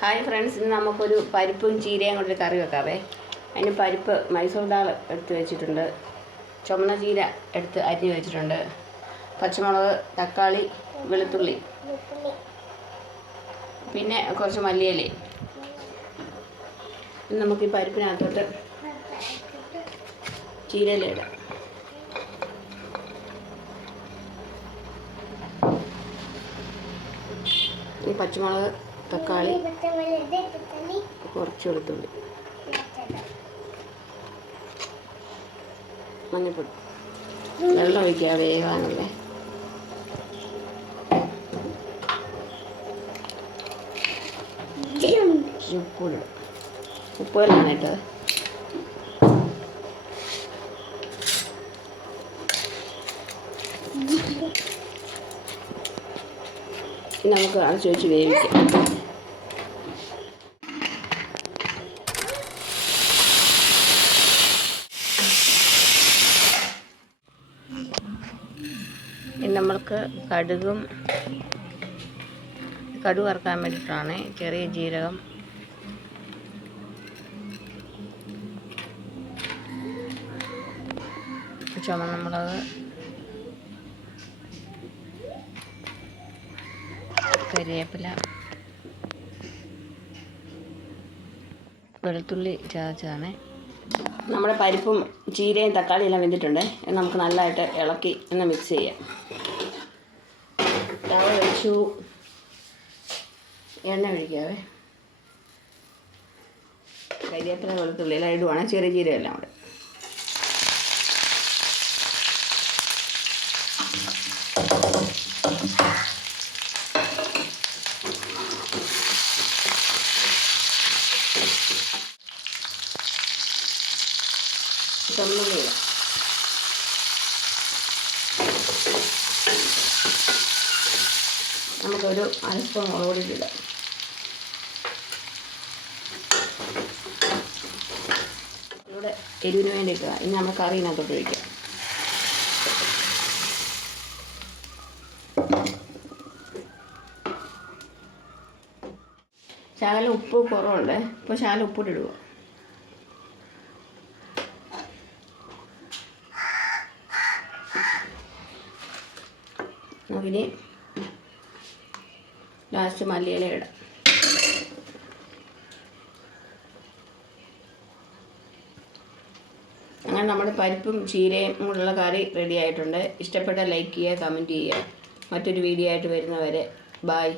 Hi friends, ഇന്ന് നമുക്കൊരു പരിപ്പും ചീരയും കൊണ്ടൊരു കറി വെക്കാവേ. അതിന് പരിപ്പ് മൈസൂർ ദാൽ എടുത്ത് വെച്ചിട്ടുണ്ട്, ചുമന്ന ചീര എടുത്ത് അരിഞ്ഞ് വെച്ചിട്ടുണ്ട്, പച്ചമുളക്, തക്കാളി, വെളുത്തുള്ളി, പിന്നെ കുറച്ച് മല്ലിയില. നമുക്ക് ഈ പരിപ്പിനകത്തോട്ട് ചീരയില ഇടാം. ഈ പച്ചമുളക്, തക്കാളി, കുറച്ച് വെളുത്തുള്ളി, മഞ്ഞൾപ്പൊടി, വെള്ളം ഒഴിക്കുക വേവാനുള്ളേ. ഉപ്പിടും, ഉപ്പ് വെള്ളമാണ് ഇട്ടത്. നമുക്ക് അടച്ചു വെച്ച് വേവിക്കാം. നമ്മൾക്ക് കടുക് വറുക്കാൻ വേണ്ടിയിട്ടാണ്. ചെറിയ ജീരകം, ചുവന്നമുളക്, കരിവേപ്പില, വെളുത്തുള്ളി ചതച്ചതാണ്. നമ്മുടെ പരിപ്പും ചീരയും തക്കാളിയും എല്ലാം വെന്തിട്ടുണ്ട്. നമുക്ക് നല്ലതായിട്ട് ഇളക്കി ഒന്ന് മിക്സ് ചെയ്യാം. തവ വെച്ചു, എണ്ണ ഒഴിക്കാവേ. കരിവേപ്പില, വെളുത്തുള്ളി എല്ലാം ഇടുവാണ്, ചെറിയ ജീരകം എല്ലാം കൂടെ. ചമ്മന്തി നമുക്കൊരു അല്പം മുളക് പൊടി ഇടാം. ഇവിടെ എരിവിന് വേണ്ടിയിട്ട് ഇനി നമ്മൾ കറിയിനകത്തോട്ട് ഒഴിക്കാം. ശകലം ഉപ്പ് കുറവുണ്ട്, ഇപ്പോൾ ശകലം ഉപ്പിട്ടിടുക. നമുക്കിനി ലാസ്റ്റ് മല്ലിയില ഇടാം. അങ്ങനെ നമ്മുടെ പരിപ്പും ചീരയും കൂടെയുള്ള കറി റെഡി ആയിട്ടുണ്ട്. ഇഷ്ടപ്പെട്ടാൽ ലൈക്ക് ചെയ്യുക, കമൻറ്റ് ചെയ്യുക. മറ്റൊരു വീഡിയോ ആയിട്ട് വരുന്നവരെ ബായ്.